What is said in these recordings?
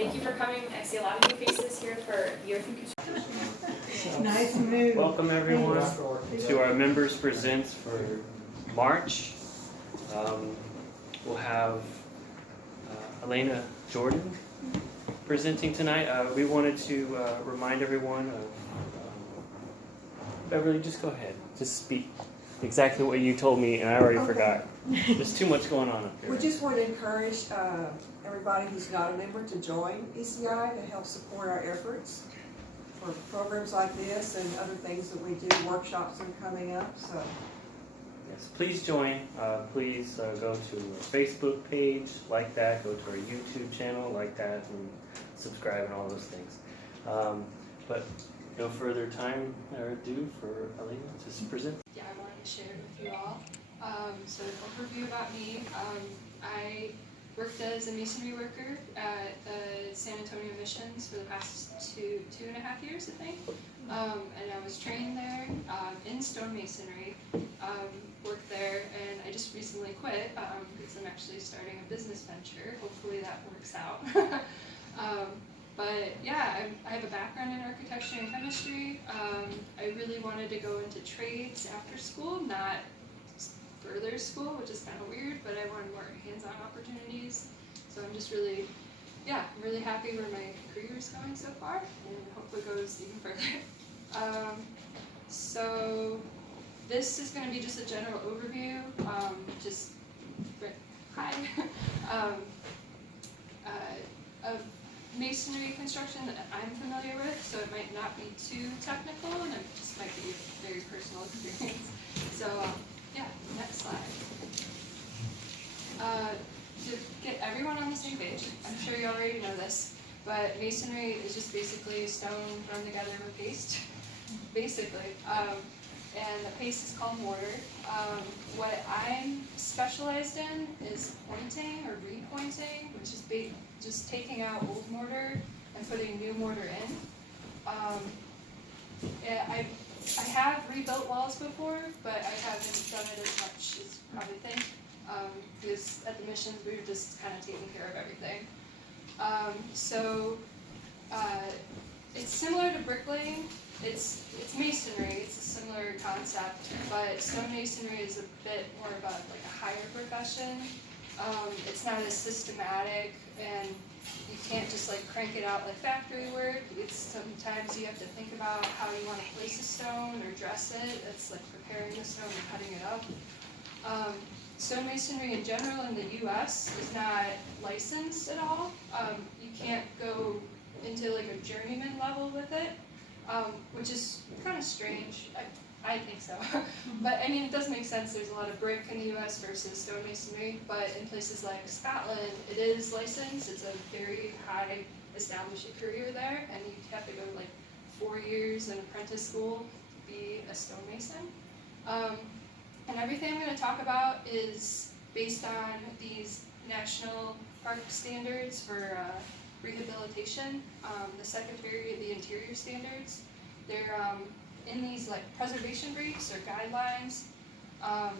Thank you for coming. I see a lot of new faces here for Youth and Construction. Nice move. Welcome everyone to our Members Presents for March. We'll have Alayna Jordan presenting tonight. We wanted to remind everyone of Beverly, just go ahead. Just speak exactly what you told me and I already forgot. There's too much going on up here. We just want to encourage everybody who's not a member to join ECI to help support our efforts for programs like this and other things that we do. Workshops are coming up, so. Yes, please join. Please go to our Facebook page, like that. Go to our YouTube channel, like that, and subscribe and all those things. But no further time or ado for Alayna to present. Yeah, I wanted to share it with you all. So an overview about me. I worked as a masonry worker at the San Antonio Missions for the past two and a half years, I think. And I was trained there in stone masonry, worked there, and I just recently quit because I'm actually starting a business venture. Hopefully that works out. But yeah, I have a background in architecture and chemistry. I really wanted to go into trades after school, not further school, which is kind of weird, but I wanted more hands-on opportunities. So I'm just really, I'm really happy where my career is going so far, and hope it goes even further. So this is going to be just a general overview, hi, of masonry construction that I'm familiar with, so it might not be too technical, and it just might be a very personal experience. So yeah, next slide. To get everyone on the same page, I'm sure you already know this, but masonry is just basically stone thrown together with paste, basically. And the paste is called mortar. What I'm specialized in is pointing or repointing, which is just taking out old mortar and putting new mortar in. I have rebuilt walls before, but I haven't done it as much as you probably think, because at the missions we were just kind of taking care of everything. It's similar to bricklaying. It's masonry. It's a similar concept, but stone masonry is a bit more of a higher profession. It's not as systematic, and you can't just crank it out like factory work. It's sometimes you have to think about how you want to place a stone or dress it. It's like preparing the stone and cutting it up. Stone masonry in general in the U.S. is not licensed at all. You can't go into a journeyman level with it, which is kind of strange. I think so. But I mean, it does make sense. There's a lot of brick in the U.S. versus stone masonry, but in places like Scotland, it is licensed. It's a very high established career there, and you have to go 4 years in apprentice school to be a stonemason. And everything I'm going to talk about is based on these national park standards for rehabilitation, the secondary, the interior standards. They're in these preservation briefs or guidelines.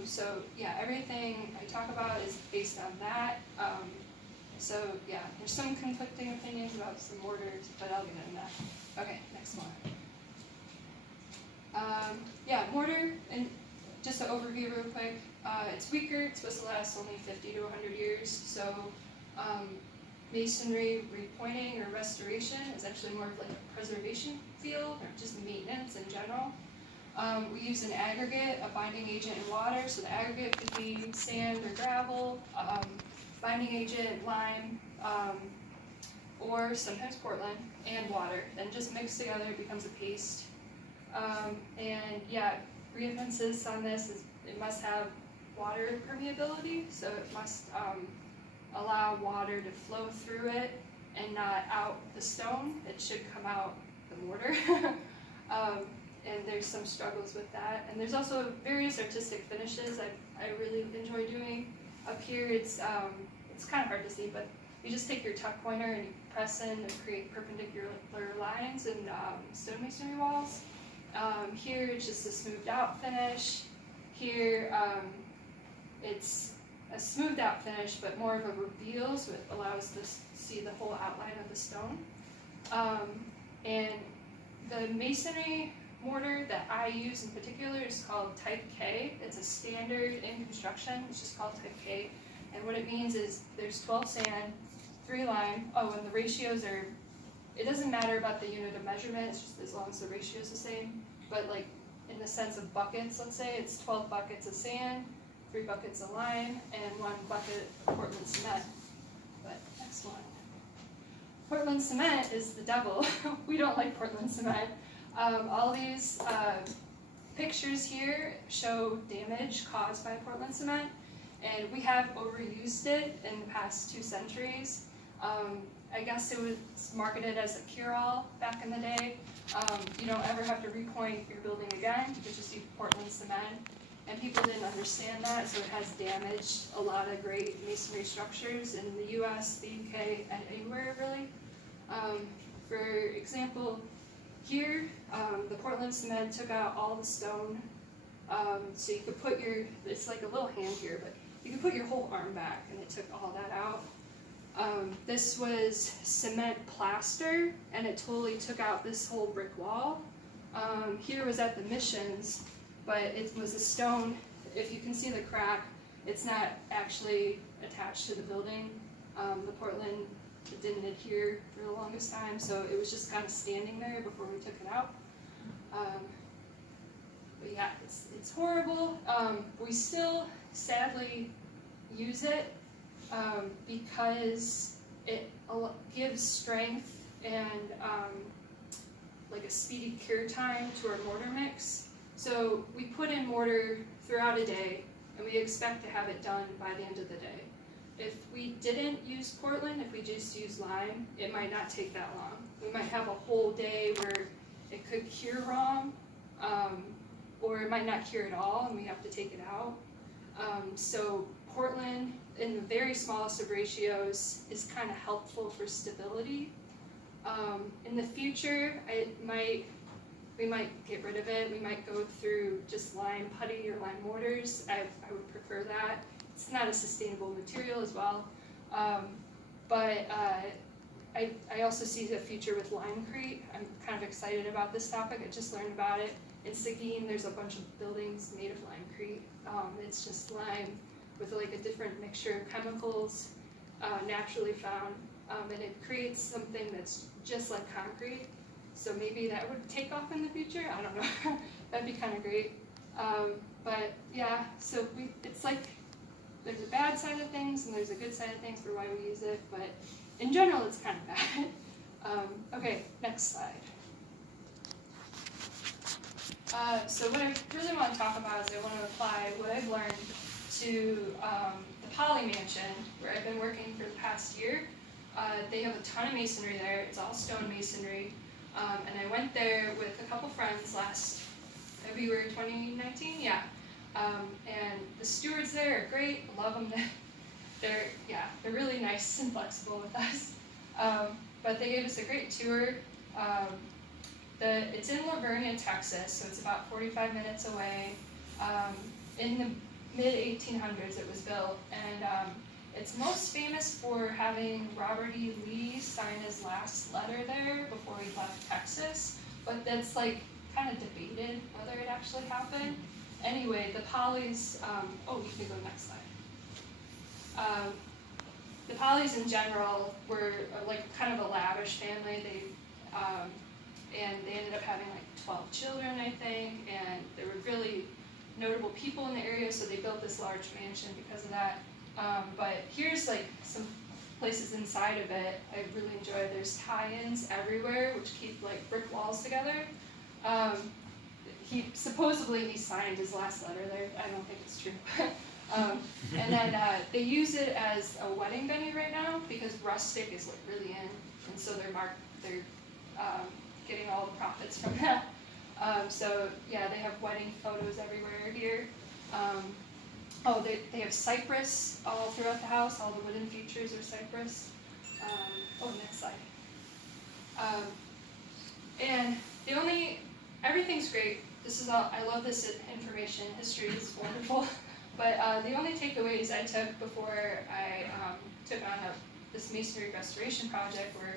So yeah, everything I talk about is based on that. So yeah, there's some conflicting opinions about some mortars, but I'll get into that. Okay, next one. Yeah, mortar, and just an overview real quick. It's weaker. It's supposed to last only 50 to 100 years. So masonry repointing or restoration is actually more of a preservation field, or just maintenance in general. We use an aggregate, a binding agent, and water. So the aggregate could be sand or gravel, binding agent, lime, or sometimes Portland, and water. And just mixed together, it becomes a paste. And yeah, grievances on this is it must have water permeability, so it must allow water to flow through it and not out the stone. It should come out the mortar. And there's some struggles with that. And there's also various artistic finishes I really enjoy doing. Up here it's kind of hard to see, but you just take your tuck pointer and you press in to create perpendicular lines in stonemasonry walls. Here it's just a smoothed out finish. Here it's a smoothed out finish, but more of a reveal, so it allows us to see the whole outline of the stone. And the masonry mortar that I use in particular is called Type K. It's a standard in construction, it's just called Type K. And what it means is there's 12 sand, 3 lime, and the ratios are, it doesn't matter about the unit of measurement, it's just as long as the ratio is the same. But like in the sense of buckets, let's say it's 12 buckets of sand, 3 buckets of lime, and 1 bucket of Portland cement. But next one. Portland cement is the devil. We don't like Portland cement. All these pictures here show damage caused by Portland cement, and we have overused it in the past 2 centuries. I guess it was marketed as a cure-all back in the day. You don't ever have to repoint your building again, you could just use Portland cement. And people didn't understand that, so it has damaged a lot of great masonry structures in the US, the UK, and anywhere really. For example, here, the Portland cement took out all the stone, so you could put it's like a little hand here, but you could put your whole arm back, and it took all that out. This was cement plaster, and it totally took out this whole brick wall. Here was at the Missions, but it was a stone. If you can see the crack, it's not actually attached to the building. The Portland didn't adhere for the longest time, so it was just kind of standing there before we took it out. But yeah, it's horrible. We still sadly use it because it gives strength and like a speedy cure time to our mortar mix. So we put in mortar throughout a day, and we expect to have it done by the end of the day. If we didn't use Portland, if we just used lime, it might not take that long. We might have a whole day where it could cure wrong, or it might not cure at all, and we have to take it out. So Portland, in the very smallest of ratios, is kind of helpful for stability. In the future, we might get rid of it. We might go through just lime putty or lime mortars. I would prefer that. It's not a sustainable material as well. But I also see the future with limecrete. I'm kind of excited about this topic. I just learned about it. In Seguin, there's a bunch of buildings made of limecrete. It's just lime with like a different mixture of chemicals naturally found. And it creates something that's just like concrete. So maybe that would take off in the future. I don't know. That'd be kind of great. But yeah, so it's like there's a bad side of things and there's a good side of things for why we use it. But in general, it's kind of bad. Okay, next slide. So what I really want to talk about is I want to apply what I've learned to the Poly Mansion, where I've been working for the past year. They have a ton of masonry there. It's all stone masonry. And I went there with a couple friends last February 2019, yeah. And the stewards there are great, love them. They're really nice and flexible with us. But they gave us a great tour. It's in Lavernia, Texas, so it's about 45 minutes away. In the mid-1800s it was built, and it's most famous for having Robert E. Lee sign his last letter there before he left Texas, but that's like kind of debated whether it actually happened. Anyway, the Polys, you can go next slide. The Polys in general were like kind of a lavish family. And they ended up having like 12 children, I think, and there were really notable people in the area, so they built this large mansion because of that. But here's like some places inside of it I really enjoy. There's tie-ins everywhere, which keep like brick walls together. He signed his last letter there. I don't think it's true. And then they use it as a wedding venue right now because rustic is like really in, and so they're getting all the profits from that. So yeah, they have wedding photos everywhere here. They have cypress all throughout the house. All the wooden features are cypress. Next slide. And everything's great. This is all, I love this information. History is wonderful. But the only takeaways I took before I took on this masonry restoration project were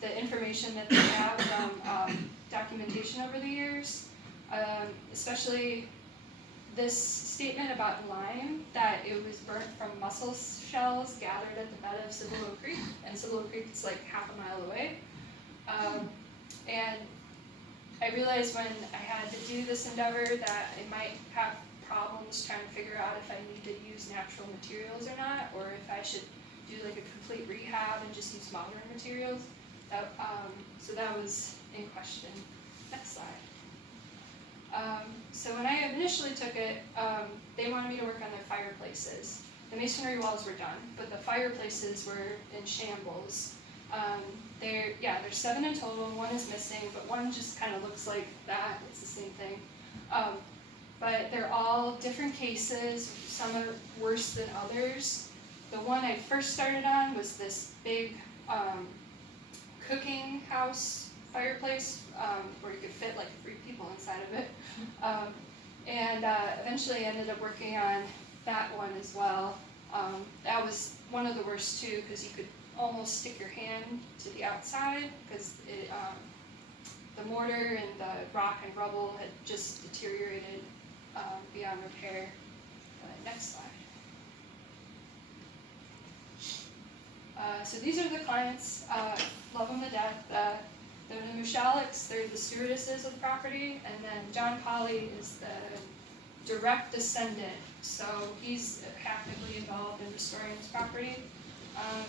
the information that they have from documentation over the years, especially this statement about lime, that it was burnt from mussel shells gathered at the bed of Cibolo Creek, and Cibolo Creek is like half a mile away. And I realized when I had to do this endeavor that I might have problems trying to figure out if I need to use natural materials or not, or if I should do like a complete rehab and just use modern materials. So that was in question. Next slide. So when I initially took it, they wanted me to work on their fireplaces. The masonry walls were done, but the fireplaces were in shambles. There's 7 in total, and 1 is missing, but 1 just kind of looks like that. It's the same thing. But they're all different cases. Some are worse than others. The one I first started on was this big cooking house fireplace where you could fit like 3 people inside of it. Eventually I ended up working on that one as well. That was one of the worst too, because you could almost stick your hand to the outside because the mortar and the rock and rubble had just deteriorated beyond repair. Next slide. So these are the clients. Love them to death. They're the Mushaliks, they're the stewardesses of the property, and then John Polly is the direct descendant, so he's actively involved in restoring this property.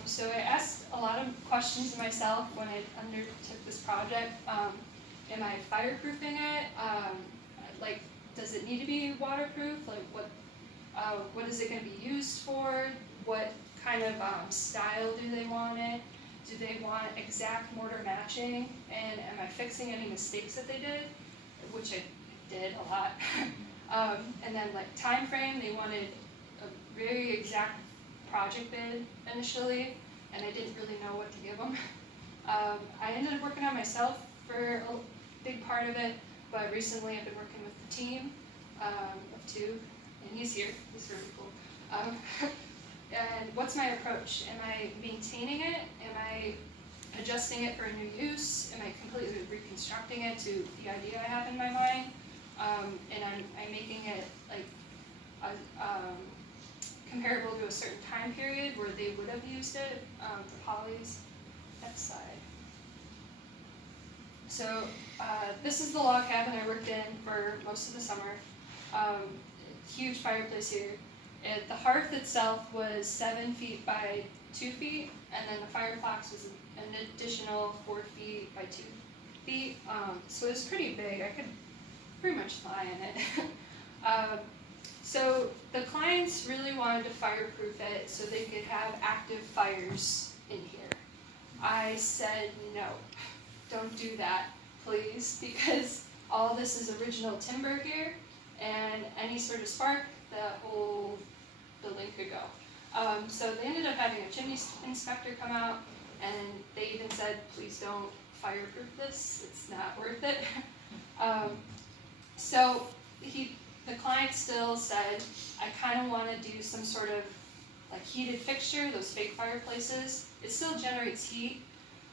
So I asked a lot of questions of myself when I undertook this project. Am I fireproofing it? Like, does it need to be waterproof? Like, what is it going to be used for? What kind of style do they want it? Do they want exact mortar matching? And am I fixing any mistakes that they did? Which I did a lot. And then like time frame, they wanted a very exact project bid initially, and I didn't really know what to give them. I ended up working on myself for a big part of it, but recently I've been working with the team of 2, and he's here. He's really cool. And what's my approach? Am I maintaining it? Am I adjusting it for a new use? Am I completely reconstructing it to the idea I have in my mind? And I'm making it like comparable to a certain time period where they would have used it, the polys. Next slide. So this is the log cabin I worked in for most of the summer. Huge fireplace here. The hearth itself was 7 feet by 2 feet, and then the fireplace was an additional 4 feet by 2 feet. So it was pretty big. I could pretty much fly in it. So the clients really wanted to fireproof it so they could have active fires in here. I said no, don't do that, please, because all this is original timber here, and any sort of spark, the whole building could go. So they ended up having a chimney inspector come out, and they even said, please don't fireproof this, it's not worth it. So the client still said, I kind of want to do some sort of like heated fixture, those fake fireplaces. It still generates heat,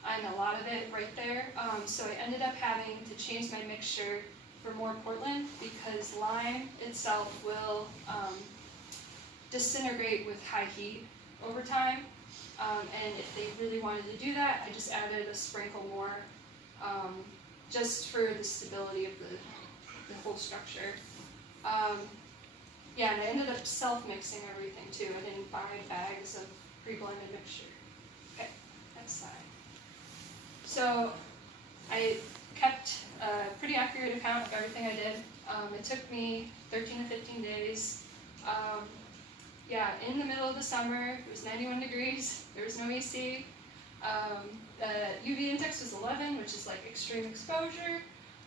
and a lot of it right there. So I ended up having to change my mixture for more Portland because lime itself will disintegrate with high heat over time. And if they really wanted to do that, I just added a sprinkle more just for the stability of the whole structure. And I ended up self-mixing everything too. I didn't buy bags of pre-blended mixture. Okay, next slide. So I kept a pretty accurate account of everything I did. It took me 13 to 15 days. In the middle of the summer, it was 91 degrees, there was no AC. The UV index was 11, which is like extreme exposure.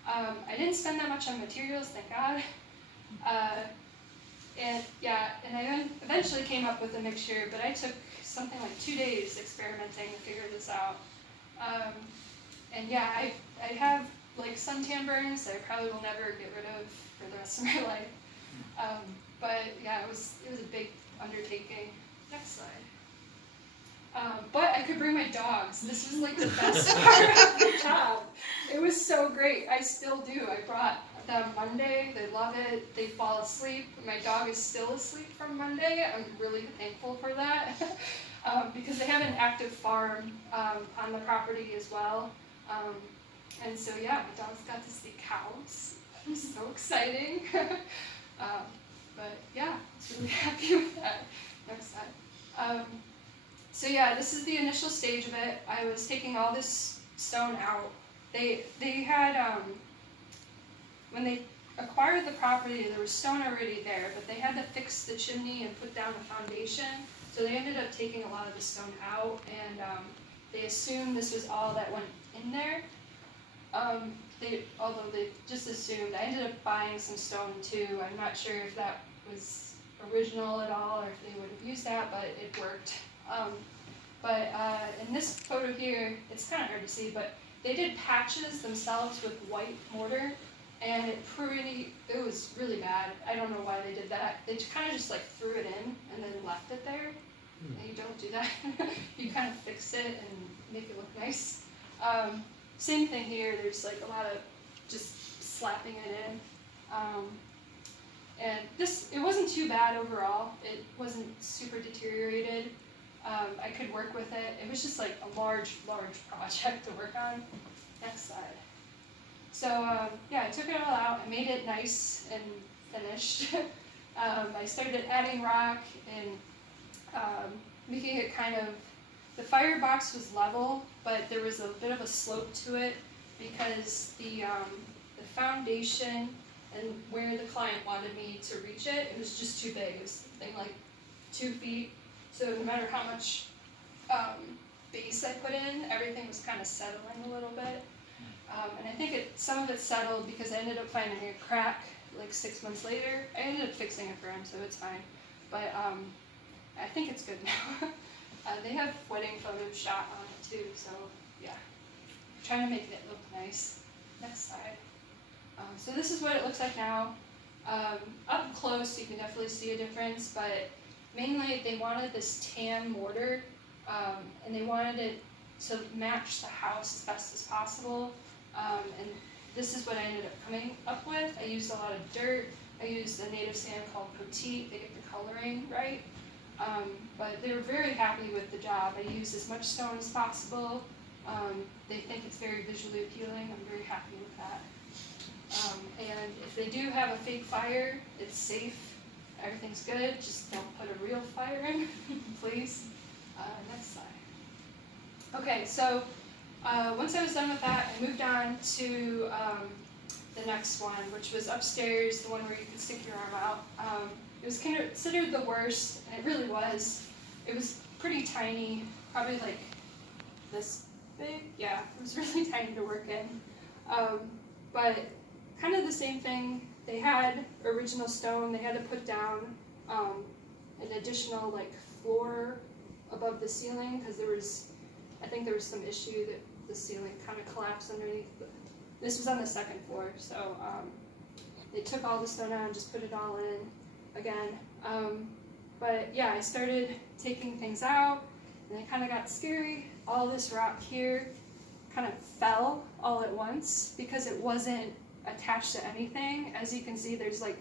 I didn't spend that much on materials, thank God. And I eventually came up with a mixture, but I took something like 2 days experimenting to figure this out. I have like suntan burns that I probably will never get rid of for the rest of my life. But yeah, it was a big undertaking. Next slide. But I could bring my dogs. This was like the best part of the job. It was so great. I still do. I brought them Monday. They love it. They fall asleep. My dog is still asleep from Monday. I'm really thankful for that. Because they have an active farm on the property as well. And so yeah, my dogs got to see cows. It was so exciting. But yeah, I was really happy with that. Next slide. So yeah, this is the initial stage of it. I was taking all this stone out. They had, when they acquired the property, there was stone already there, but they had to fix the chimney and put down the foundation. So they ended up taking a lot of the stone out, and they assumed this was all that went in there. Although they just assumed. I ended up buying some stone too. I'm not sure if that was original at all or if they would have used that, but it worked. In this photo here, it's kind of hard to see, but they did patches themselves with white mortar, and it was really bad. I don't know why they did that. They kind of just like threw it in and then left it there. And you don't do that. You kind of fix it and make it look nice. Same thing here. There's like a lot of just slapping it in. And it wasn't too bad overall. It wasn't super deteriorated. I could work with it. It was just like a large project to work on. Next slide. So yeah, I took it all out. I made it nice and finished. I started adding rock and making it kind of, the firebox was level, but there was a bit of a slope to it because the foundation and where the client wanted me to reach it, it was just too big. It was something like 2 feet. So no matter how much base I put in, everything was kind of settling a little bit. And I think some of it settled because I ended up finding a crack like 6 months later. I ended up fixing it for him, so it's fine. But I think it's good now. They have wedding photos shot on it too, so yeah. I'm trying to make it look nice. Next slide. So this is what it looks like now. Up close, you can definitely see a difference, but mainly they wanted this tan mortar, and they wanted it to match the house as best as possible. And this is what I ended up coming up with. I used a lot of dirt. I used a native sand called Petite to get the coloring right. But they were very happy with the job. I used as much stone as possible. They think it's very visually appealing. I'm very happy with that. And if they do have a fake fire, it's safe. Everything's good. Just don't put a real fire in, please. Next slide. Okay, so once I was done with that, I moved on to the next one, which was upstairs, the one where you could stick your arm out. It was considered the worst, and it really was. It was pretty tiny, probably like this big. Yeah, it was really tiny to work in. But kind of the same thing. They had original stone. They had to put down an additional like floor above the ceiling because I think there was some issue that the ceiling kind of collapsed underneath. This was on the second floor, so they took all the stone out and just put it all in again. But yeah, I started taking things out, and it kind of got scary. All this rock here kind of fell all at once because it wasn't attached to anything. As you can see, there's like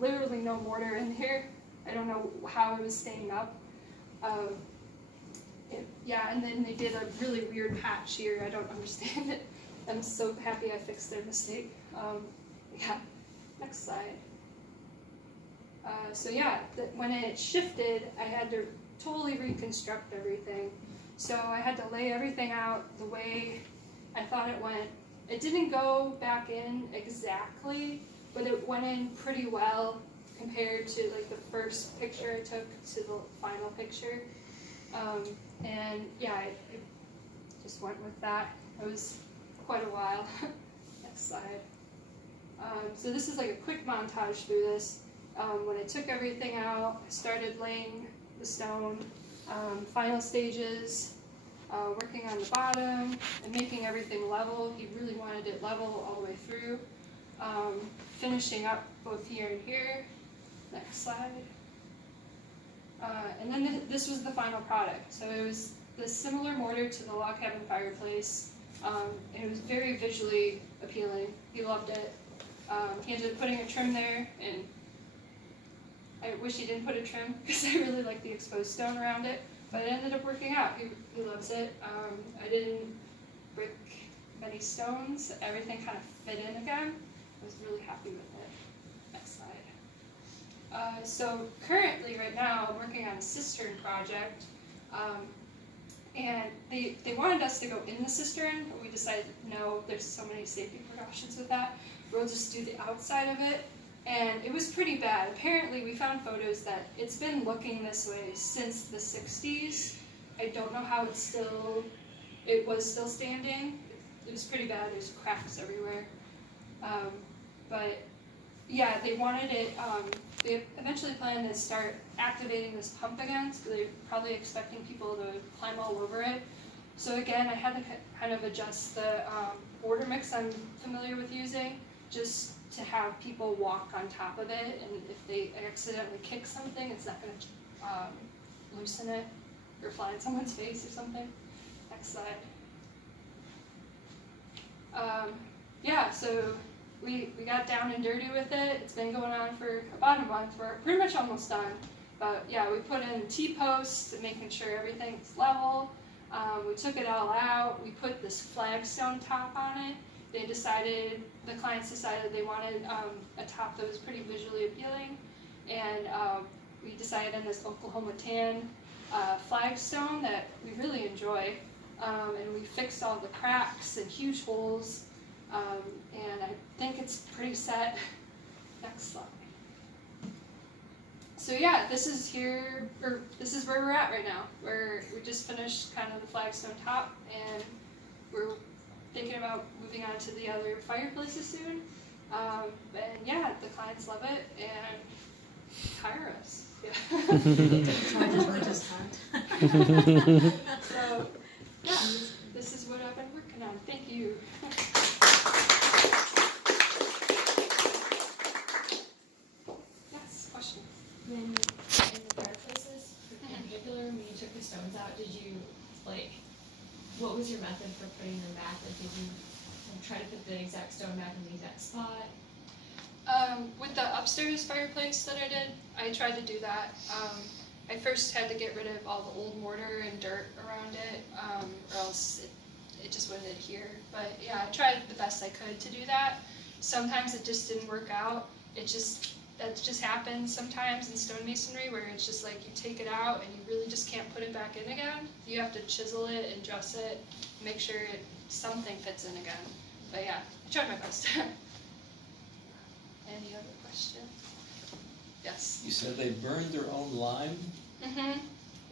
literally no mortar in here. I don't know how it was staying up. Yeah, and then they did a really weird patch here. I don't understand it. I'm so happy I fixed their mistake. Yeah, next slide. So yeah, when it shifted, I had to totally reconstruct everything. So I had to lay everything out the way I thought it went. It didn't go back in exactly, but it went in pretty well compared to like the first picture I took to the final picture. And yeah, I just went with that. It was quite a while. Next slide. So this is like a quick montage through this. When I took everything out, I started laying the stone, final stages, working on the bottom and making everything level. He really wanted it level all the way through. Finishing up both here and here, slide. And then this was the final product. So it was the similar mortar to the log cabin fireplace. And it was very visually appealing. He loved it. He ended up putting a trim there, and I wish he didn't put a trim because I really like the exposed stone around it. But it ended up working out. He loves it. I didn't brick many stones. Everything kind of fit in again. I was really happy with it. Next slide. So currently, right now, I'm working on a cistern project. And they wanted us to go in the cistern, but we decided, no, there's so many safety precautions with that. We'll just do the outside of it. And it was pretty bad. Apparently, we found photos that it's been looking this way since the 60s. I don't know how it was still standing. It was pretty bad. There's cracks everywhere. But yeah, they wanted it, they eventually planned to start activating this pump again, so they're probably expecting people to climb all over it. So again, I had to kind of adjust the border mix I'm familiar with using, just to have people walk on top of it, and if they accidentally kick something, it's not going to loosen it or fly in someone's face or something. Next slide. Yeah, so we got down and dirty with it. It's been going on for about a month. We're pretty much almost done. But yeah, we put in T-posts, making sure everything's level. We took it all out. We put this flagstone top on it. The clients decided they wanted a top that was pretty visually appealing. And we decided on this Oklahoma tan flagstone that we really enjoy. And we fixed all the cracks and huge holes. And I think it's pretty set. Next slide. So yeah, this is where we're at right now. We just finished kind of the flagstone top, and we're thinking about moving on to the other fireplaces soon. And yeah, the clients love it and hire us. Yeah. So yeah, this is what I've been working on. Thank you. Yes, question. When in the fireplaces, in particular, when you took the stones out, did you, what was your method for putting them back? Did you try to put the exact stone back in the exact spot? With the upstairs fireplace that I did, I tried to do that. I first had to get rid of all the old mortar and dirt around it, or else it just wouldn't adhere. But yeah, I tried the best I could to do that. Sometimes it just didn't work out. That just happens sometimes in stonemasonry, where it's just like you take it out and you really just can't put it back in again. You have to chisel it and dress it, make sure something fits in again. But yeah, I tried my best. Any other questions? Yes? You said they burned their own lime? Mm-hmm.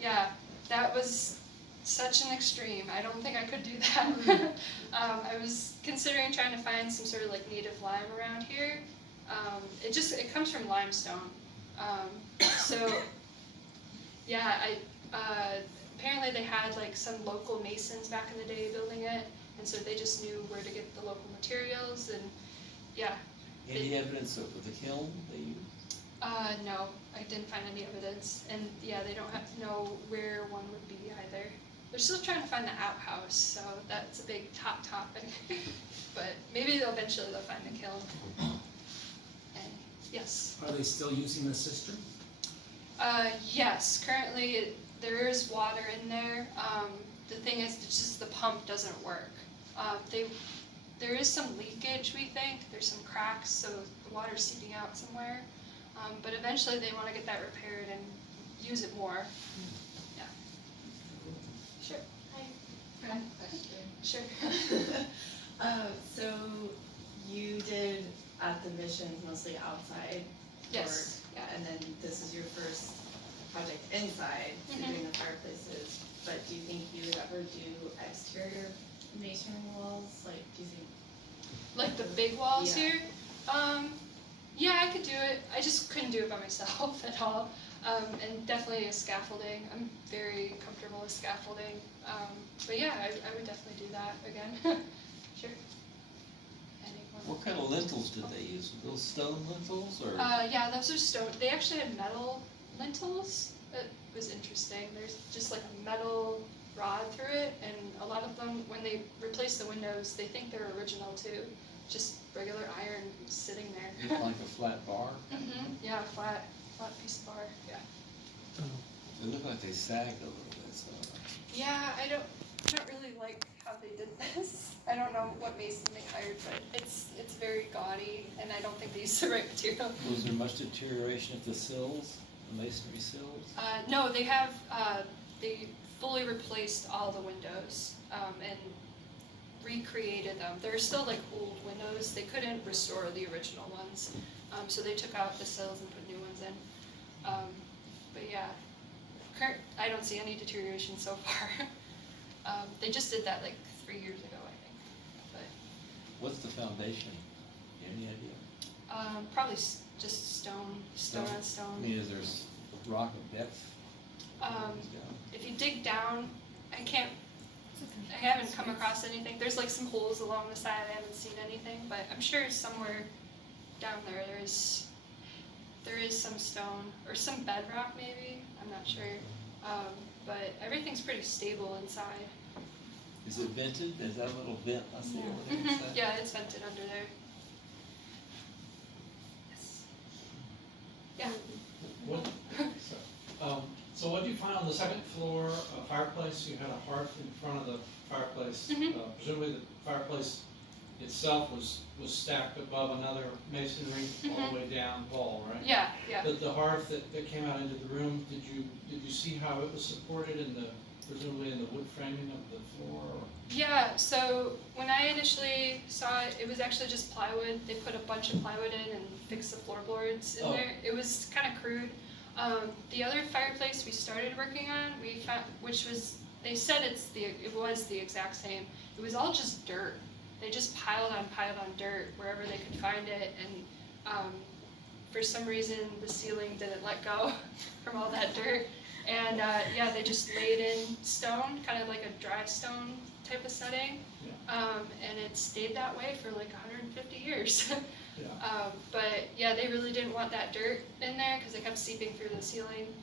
Yeah, that was such an extreme. I don't think I could do that. I was considering trying to find some sort of native lime around here. It comes from limestone. So yeah, apparently they had some local masons back in the day building it, and so they just knew where to get the local materials, and yeah. Any evidence of the kiln they used? No, I didn't find any evidence, and yeah, they don't have to know where one would be either. They're still trying to find the outhouse, so that's a big hot topic. But maybe eventually they'll find the kiln. And yes. Are they still using the cistern? Yes. Currently, there is water in there. The thing is, it's just the pump doesn't work. There is some leakage, we think. There's some cracks, so the water's seeping out somewhere. But eventually they want to get that repaired and use it more. Yeah. Sure. I have a question. Sure. So you did at the missions mostly outside? Yes. Yeah. And then this is your first project inside, so Mhm. doing the fireplaces. But do you think you would ever do exterior masonry walls? Do you think? Like the big walls Yeah. here? Yeah, I could do it. I just couldn't do it by myself at all. And definitely scaffolding. I'm very comfortable with scaffolding. But yeah, I would definitely do that again. Sure. Any What kind of lintels did they use? Were those stone lintels or? Yeah, those are stone. They actually had metal lintels. It was interesting. There's just like a metal rod through it, and a lot of them, when they replace the windows, they think they're original too. Just regular iron sitting there. Looked like a flat bar? Yeah, flat piece of bar. Yeah. They look like they sagged a little bit, so. Yeah, I don't really like how they did this. I don't know what mason they hired, but it's very gaudy, and I don't think they used the right material. Was there much deterioration at the sills, the masonry sills? No, they have, they fully replaced all the windows, and recreated them. They're still like old windows. They couldn't restore the original ones. So they took out the sills and put new ones in. But yeah, I don't see any deterioration so far. They just did that like 3 years ago, I think. But What's the foundation? Any idea? probably just stone on Stone? stone. I mean, is there rock of depth? If you dig down, I haven't come across anything. There's like some holes along the side. I haven't seen anything, but I'm sure somewhere down there there is some stone or some bedrock maybe. I'm not sure. But everything's pretty stable inside. Is it vented? Is that a little vent I see over there? Mhm. inside? Yeah, it's vented under there. Yes. Yeah. What, so what do you find on the second floor, fireplace? You had a hearth in front of the fireplace. Mhm. Presumably the fireplace itself was stacked above another masonry all the way down wall, right? Yeah, yeah. The hearth that came out into the room, did you see how it was supported presumably in the wood framing of the floor? Or? Yeah, so when I initially saw it, it was actually just plywood. They put a bunch of plywood in and fixed the floorboards in there. It was kind of crude. The other fireplace we started working on, we found, they said it was the exact same. It was all just dirt. They just piled on dirt wherever they could find it, and for some reason the ceiling didn't let go from all that dirt. And yeah, they just laid in stone, kind of like a dry stone type of setting, and it stayed that way for like 150 years. Yeah. But yeah, they really didn't want that dirt in there because it kept seeping through the ceiling.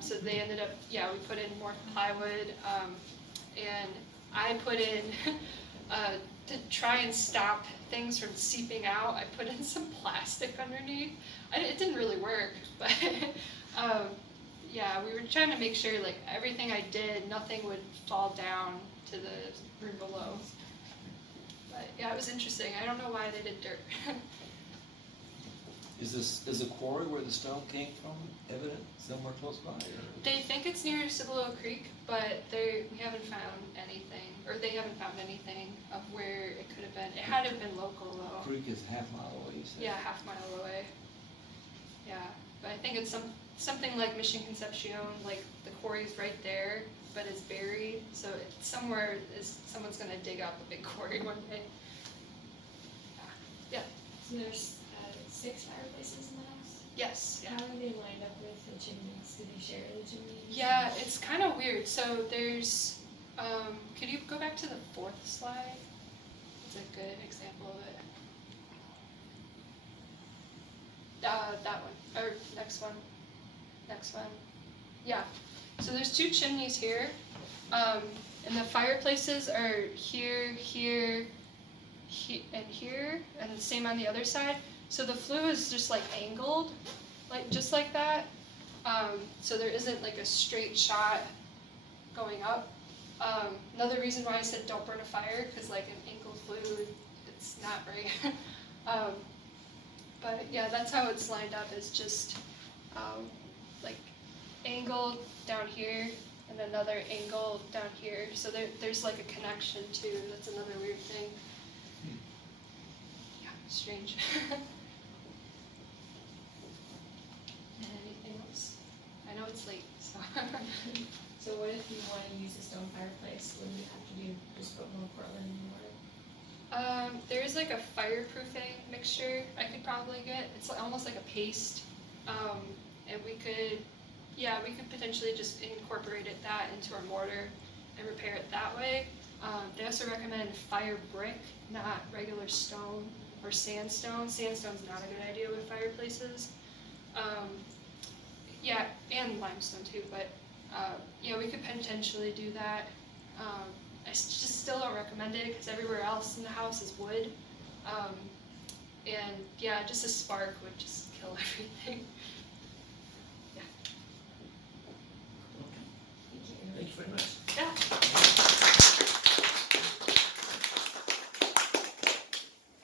So they ended up, we put in more plywood, and I put in, to try and stop things from seeping out, I put in some plastic underneath. It didn't really work, but yeah, we were trying to make sure like everything I did, nothing would fall down to the room below. But yeah, it was interesting. I don't know why they did dirt. Is the quarry where the stone came from evident somewhere close by? Or? They think it's near Cibolo Creek, but we haven't found anything, or they haven't found anything of where it could have been. It had to have been local though. The creek is a half mile away, you said? Yeah, half-mile away. Yeah, but I think it's something like Mission Concepcion, like the quarry's right there, but it's buried, so somewhere someone's gonna dig up a big quarry one day. Yeah. So there's 6 fireplaces in the house? Yes. How are they lined up with the chimneys? Did you share the chimneys? Yeah, it's kind of weird. So there's, could you go back to the 4th slide? It's a good example of it. That one, or next one. Yeah. So there's 2 chimneys here, and the fireplaces are here, and here, and the same on the other side. So the flue is just like angled, just like that. So there isn't like a straight shot going up. Another reason why I said don't burn a fire, because like an angled flue, it's not right. But yeah, that's how it's lined up, is just like angled down here and another angle down here. So there's like a connection too. That's another weird thing. Yeah, strange. Anything else? I know it's late, so. So what if you want to use a stone fireplace? What do you have to do? Just put more Portland in water? There is like a fireproofing mixture I could probably get. It's almost like a paste. And we could potentially just incorporate that into our mortar and repair it that way. They also recommend fire brick, not regular stone. or sandstone. Sandstone's not a good idea with fireplaces. Yeah, and limestone too, but yeah, we could potentially do that. I just still don't recommend it because everywhere else in the house is wood. And yeah, just a spark would just kill everything. Thank you very much.